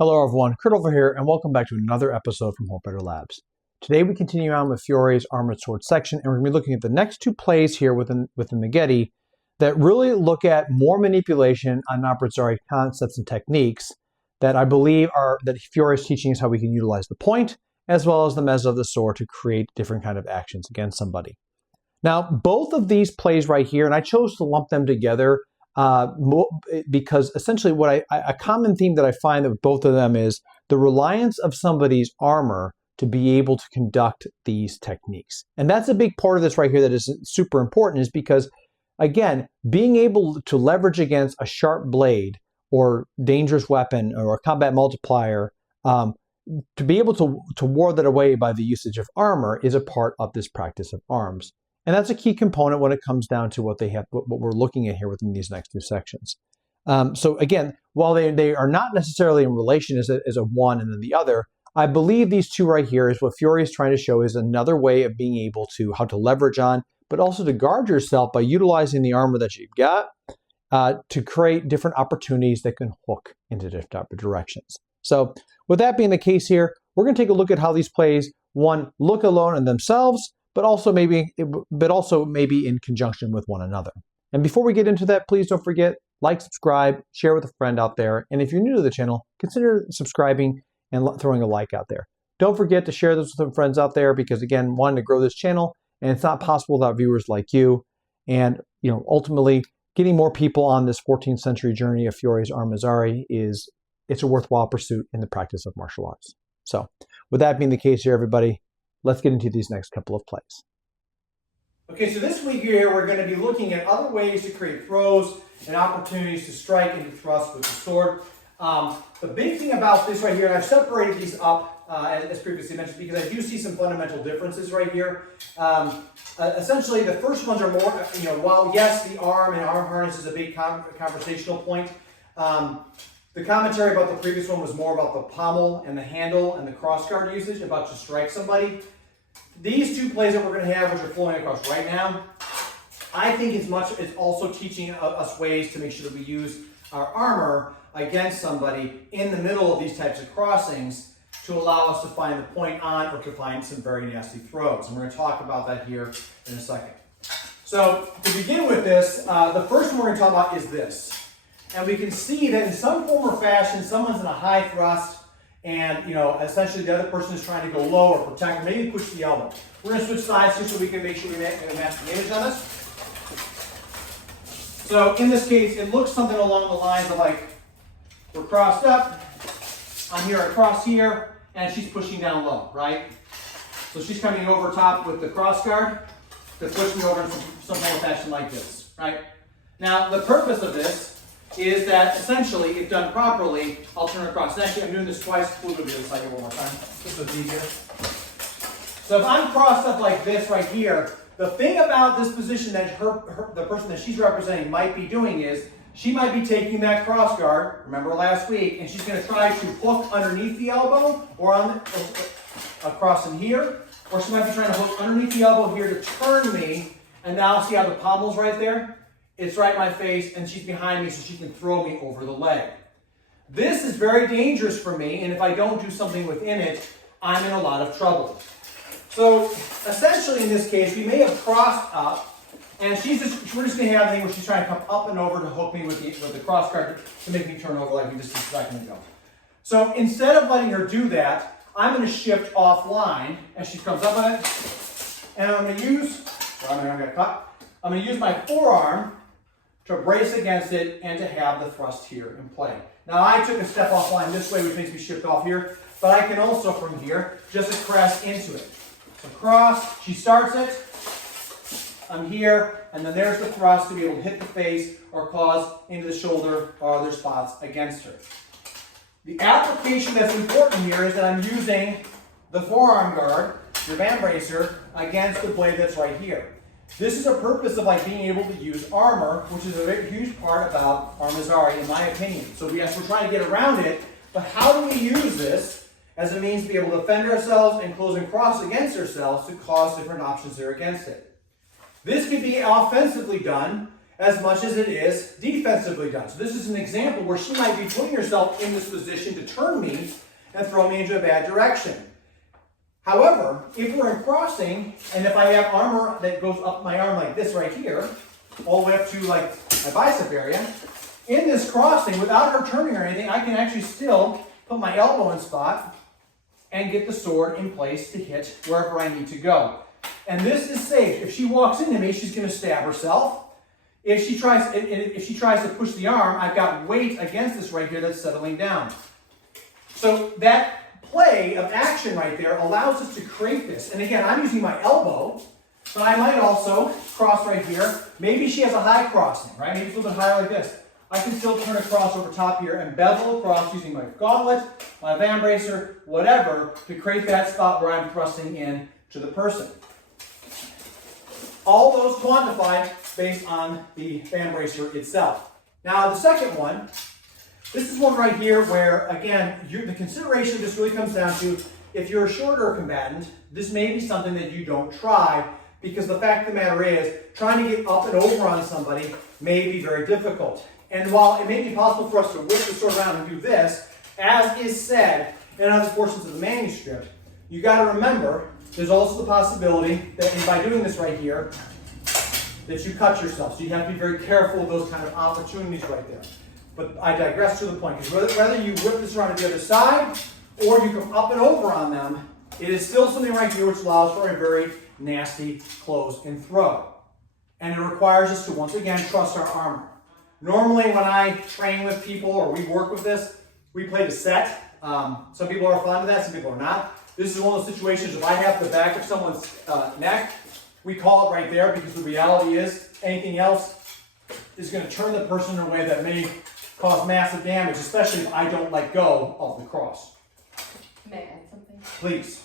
Hello everyone, Kurt over here, and welcome back to another episode from Hope Better Labs. Today we continue on with Fiore's Armored Sword section, and we're going to be looking at the next two plays here within the Getty that really look at more manipulation on Nabrzari concepts and techniques that I believe that Fiore is teaching us how we can utilize the point as well as the mezzo of the sword to create different kind of actions against somebody. Now, both of these plays right here, and I chose to lump them together because essentially a common theme that I find with both of them is the reliance of somebody's armor to be able to conduct these techniques. And that's a big part of this right here that is super important, is because, again, being able to leverage against a sharp blade or dangerous weapon or a combat multiplier, to be able to ward that away by the usage of armor is a part of this practice of arms. And that's a key component when it comes down to what we're looking at here within these next two sections. So again, while they are not necessarily in relation as a one and then the other, I believe these two right here is what Fiore is trying to show is another way of being able to how to leverage on, but also to guard yourself by utilizing the armor that you've got to create different opportunities that can hook into different directions. So with that being the case here, we're going to take a look at how these plays, one, look alone in themselves, but also maybe in conjunction with one another. And before we get into that, please don't forget, like, subscribe, share with a friend out there. And if you're new to the channel, consider subscribing and throwing a like out there. Don't forget to share this with some friends out there because, again, wanting to grow this channel, and it's not possible without viewers like you. And, ultimately, getting more people on this 14th century journey of Fiore's Armazzari it's a worthwhile pursuit in the practice of martial arts. So with that being the case here, everybody, let's get into these next couple of plays. Okay, so this week here we're going to be looking at other ways to create throws and opportunities to strike and to thrust with the sword. The big thing about this right here, and I've separated these up as previously mentioned because I do see some fundamental differences right here. Essentially, the first ones are more, while yes, the arm and arm harness is a big conversational point, the commentary about the previous one was more about the pommel and the handle and the crossguard usage, about to strike somebody. These two plays that we're going to have, which are flowing across right now, I think it's also teaching us ways to make sure that we use our armor against somebody in the middle of these types of crossings to allow us to find the point on or to find some very nasty throws. And we're going to talk about that here in a second. So to begin with this, the first one we're going to talk about is this. And we can see that in some form or fashion, someone's in a high thrust and, essentially the other person is trying to go low or protect, maybe push the elbow. We're going to switch sides here so we can make sure we match the image on this. So in this case, it looks something along the lines of like, we're crossed up, I'm here across here, and she's pushing down low, right? So she's coming over top with the cross guard to push me over in some form of fashion like this, right? Now, the purpose of this is that essentially, if done properly, I'll turn across. And actually, I'm doing this twice. We'll go to the other side here one more time. This was easier. So if I'm crossed up like this right here, the thing about this position that the person that she's representing might be doing is she might be taking that cross guard, remember last week, and she's going to try to hook underneath the elbow or across in here, or she might be trying to hook underneath the elbow here to turn me, and now see how the pommel's right there? It's right in my face, and she's behind me so she can throw me over the leg. This is very dangerous for me, and if I don't do something within it, I'm in a lot of trouble. So essentially in this case, we may have crossed up, and we're just going to have a thing where she's trying to come up and over to hook me with the cross guard to make me turn over like we just did a second ago. So instead of letting her do that, I'm going to shift offline, and she comes up on it, and I'm going to use my forearm to brace against it and to have the thrust here in play. Now I took a step offline this way, which makes me shift off here, but I can also from here just press into it. So cross, she starts it, I'm here, and then there's the thrust to be able to hit the face or cause into the shoulder or other spots against her. The application that's important here is that I'm using the forearm guard, the van bracer, against the blade that's right here. This is a purpose of being able to use armor, which is a very huge part about Armazzari, in my opinion. So yes, we're trying to get around it, but how do we use this as a means to be able to defend ourselves and close and cross against ourselves to cause different options there against it? This can be offensively done as much as it is defensively done. So this is an example where she might be putting herself in this position to turn me and throw me into a bad direction. However, if we're in crossing, and if I have armor that goes up my arm like this right here, all the way up to like my bicep area, in this crossing, without her turning or anything, I can actually still put my elbow in spot and get the sword in place to hit wherever I need to go. And this is safe. If she walks into me, she's going to stab herself. If she tries to push the arm, I've got weight against this right here that's settling down. So that play of action right there allows us to create this. And again, I'm using my elbow, but I might also cross right here. Maybe she has a high crossing, right? Maybe it's a little bit higher like this. I can still turn across over top here and bevel across using my gauntlet, my van bracer, whatever, to create that spot where I'm thrusting in to the person. All those quantified based on the fan bracer itself. Now the second one, this is one right here where, again, the consideration just really comes down to, if you're a shorter combatant, this may be something that you don't try, because the fact of the matter is, trying to get up and over on somebody may be very difficult. And while it may be possible for us to whip the sword around and do this, as is said in other portions of the manuscript, you got to remember, there's also the possibility that by doing this right here, that you cut yourself. So you have to be very careful of those kind of opportunities right there. But I digress to the point, because whether you whip this around to the other side, or you come up and over on them, it is still something right here which allows for a very nasty close and throw. And it requires us to, once again, trust our armor. Normally when I train with people or we work with this, we play to set. Some people are fond of that, some people are not. This is one of those situations, if I have the back of someone's neck, we call it right there, because the reality is anything else is going to turn the person in a way that may cause massive damage, especially if I don't let go of the cross. May I add something? Please.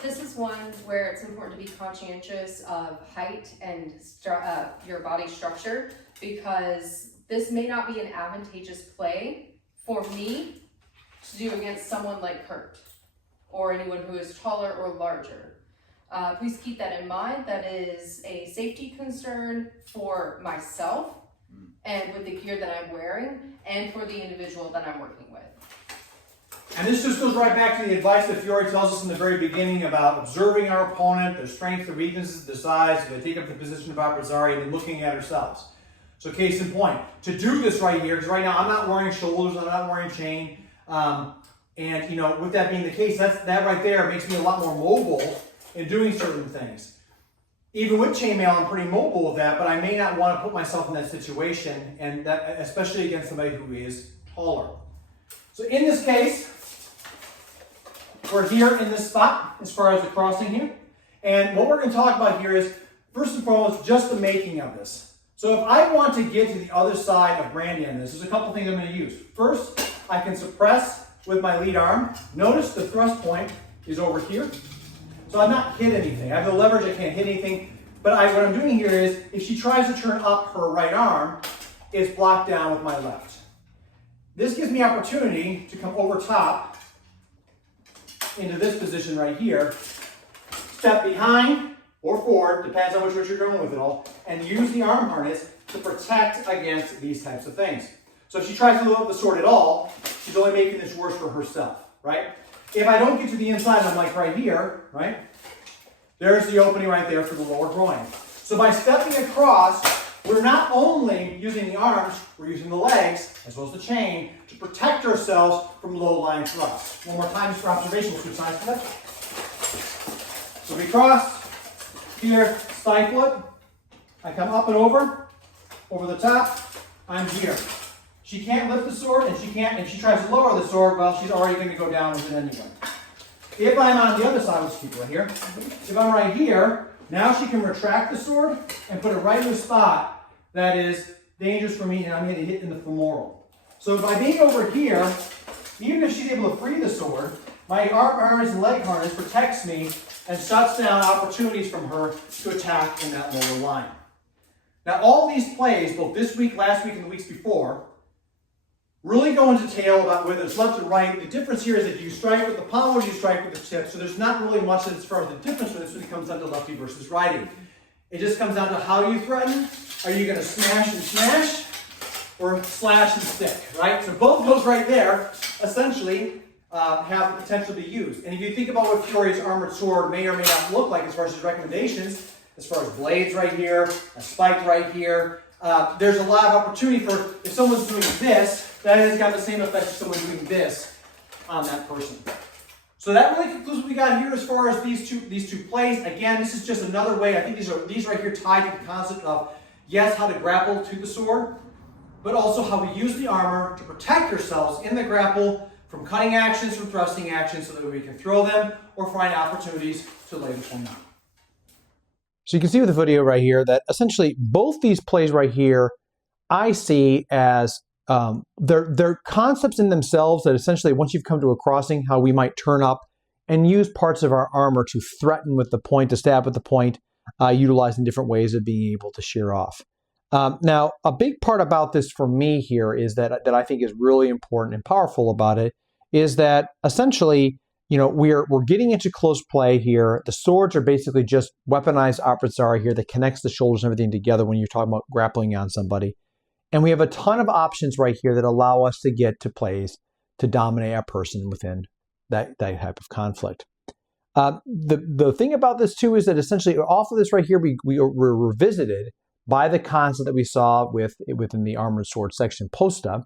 This is one where it's important to be conscientious of height and your body structure, because this may not be an advantageous play for me to do against someone like Kurt or anyone who is taller or larger. Please keep that in mind. That is a safety concern for myself and with the gear that I'm wearing, and for the individual that I'm working with. And this just goes right back to the advice that Fiore tells us in the very beginning about observing our opponent, their strengths, their weaknesses, their size, if they take up the position of Apparzari, and then looking at ourselves. So case in point, to do this right here, because right now I'm not wearing shoulders, I'm not wearing chain, and you know, with that being the case, that right there makes me a lot more mobile in doing certain things. Even with chainmail, I'm pretty mobile with that, but I may not want to put myself in that situation, and that especially against somebody who is taller. So in this case, we're here in this spot as far as the crossing here, and what we're going to talk about here is, first and foremost, just the making of this. So if I want to get to the other side of Brandy on this, there's a couple things I'm going to use. First, I can suppress with my lead arm. Notice the thrust point is over here. So I've not hit anything. I have the leverage, I can't hit anything. But what I'm doing here is, if she tries to turn up her right arm, it's blocked down with my left. This gives me opportunity to come over top into this position right here, step behind or forward, depends on which way you're going with it all, and use the arm harness to protect against these types of things. So if she tries to load up the sword at all, she's only making this worse for herself, right? If I don't get to the inside, I'm like right here, right? There's the opening right there for the lower groin. So by stepping across, we're not only using the arms, we're using the legs, as well as the chain, to protect ourselves from low-lying thrusts. One more time, just for observation, we'll switch sides for that. So we cross, here, side foot. I come up and over the top, I'm here. She can't lift the sword, and if she tries to lower the sword, well, she's already going to go down with it anyway. If I'm on the other side, let's keep right here. If I'm right here, now she can retract the sword and put it right in a spot that is dangerous for me, and I'm going to hit in the femoral. So by being over here, even if she's able to free the sword, my arm harness and leg harness protects me and shuts down opportunities from her to attack in that lower line. Now, all these plays, both this week, last week, and the weeks before, really go into detail about whether it's left or right. The difference here is that you strike with the palm or you strike with the tip, so there's not really much as far as the difference when it comes down to lefty versus righty. It just comes down to how you threaten Are you going to smash and smash or slash and stick, right? So both of those right there essentially have the potential to be used. And if you think about what Fiori's armored sword may or may not look like as far as his recommendations, as far as blades right here, a spike right here, there's a lot of opportunity for, if someone's doing this, that has got the same effect as someone doing this on that person. So that really concludes what we got here as far as these two plays. Again, this is just another way. I think these right here tied to the concept of, yes, how to grapple to the sword, but also how we use the armor to protect ourselves in the grapple from cutting actions, from thrusting actions, so that we can throw them or find opportunities to lay the point on. So you can see with the video right here that essentially both these plays right here I see as they're concepts in themselves that essentially once you've come to a crossing, how we might turn up and use parts of our armor to threaten with the point, to stab with the point, utilizing different ways of being able to shear off. Now, a big part about this for me here is that I think is really important and powerful about it is that essentially, you know, we're getting into close play here. The swords are basically just weaponized appareil here that connects the shoulders and everything together when you're talking about grappling on somebody. And we have a ton of options right here that allow us to get to plays to dominate a person within that type of conflict. The thing about this too is that essentially off of this right here, we're revisited by the concept that we saw within the armored sword section posta,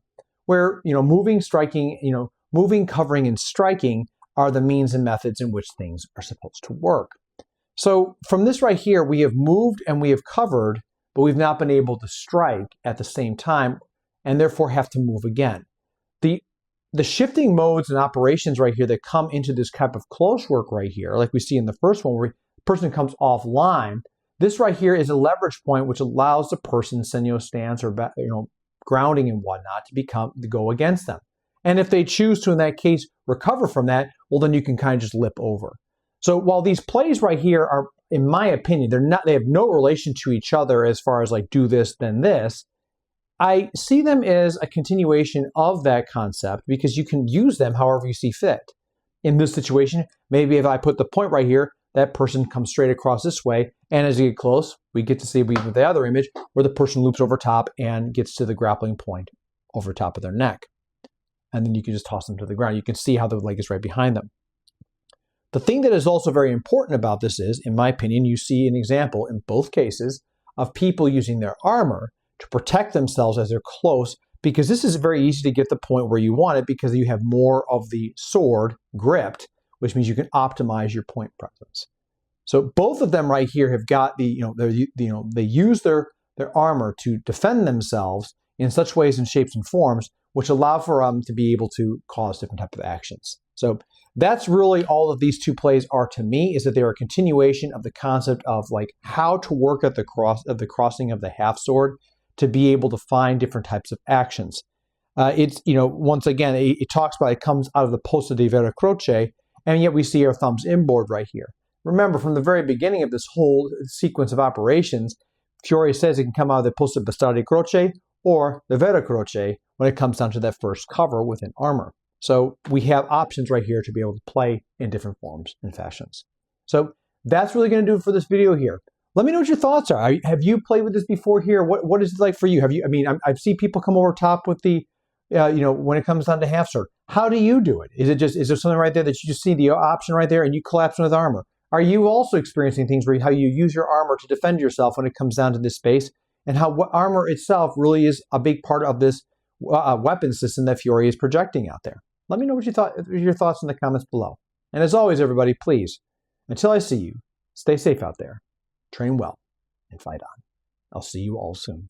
where, you know, moving, striking, you know, moving, covering, and striking are the means and methods in which things are supposed to work. So from this right here, we have moved and we have covered, but we've not been able to strike at the same time and therefore have to move again. The shifting modes and operations right here that come into this type of close work right here, like we see in the first one where the person comes offline, this right here is a leverage point which allows the person's senyo stance or, you know, grounding and whatnot to go against them. And if they choose to, in that case, recover from that, well, then you can kind of just lip over. So while these plays right here are, in my opinion, they have no relation to each other as far as like do this, then this, I see them as a continuation of that concept because you can use them however you see fit. In this situation, maybe if I put the point right here, that person comes straight across this way, and as you get close, we get to see with the other image where the person loops over top and gets to the grappling point over top of their neck. And then you can just toss them to the ground. You can see how the leg is right behind them. The thing that is also very important about this is, in my opinion, you see an example in both cases of people using their armor to protect themselves as they're close, because this is very easy to get the point where you want it because you have more of the sword gripped, which means you can optimize your point presence. So both of them right here have got they use their armor to defend themselves in such ways and shapes and forms which allow for them to be able to cause different types of actions. So that's really all of these two plays are to me, is that they're a continuation of the concept of like how to work at the crossing of the half sword to be able to find different types of actions. It's, you know, once again, it talks about, it comes out of the posta di vera croce, and yet we see our thumbs inboard right here. Remember, from the very beginning of this whole sequence of operations, Fiori says it can come out of the posta bastardi croce or the vera croce when it comes down to that first cover within armor. So we have options right here to be able to play in different forms and fashions. So that's really going to do it for this video here. Let me know what your thoughts are. Have you played with this before here? What is it like for you? Have you? I mean, I've seen people come over top with the, when it comes down to half sword. How do you do it? Is there something right there that you just see the option right there and you collapse with armor? Are you also experiencing things where how you use your armor to defend yourself when it comes down to this space, and how armor itself really is a big part of this weapon system that Fiori is projecting out there? Let me know what your thoughts in the comments below. And as always, everybody, please, until I see you, stay safe out there, train well, and fight on. I'll see you all soon.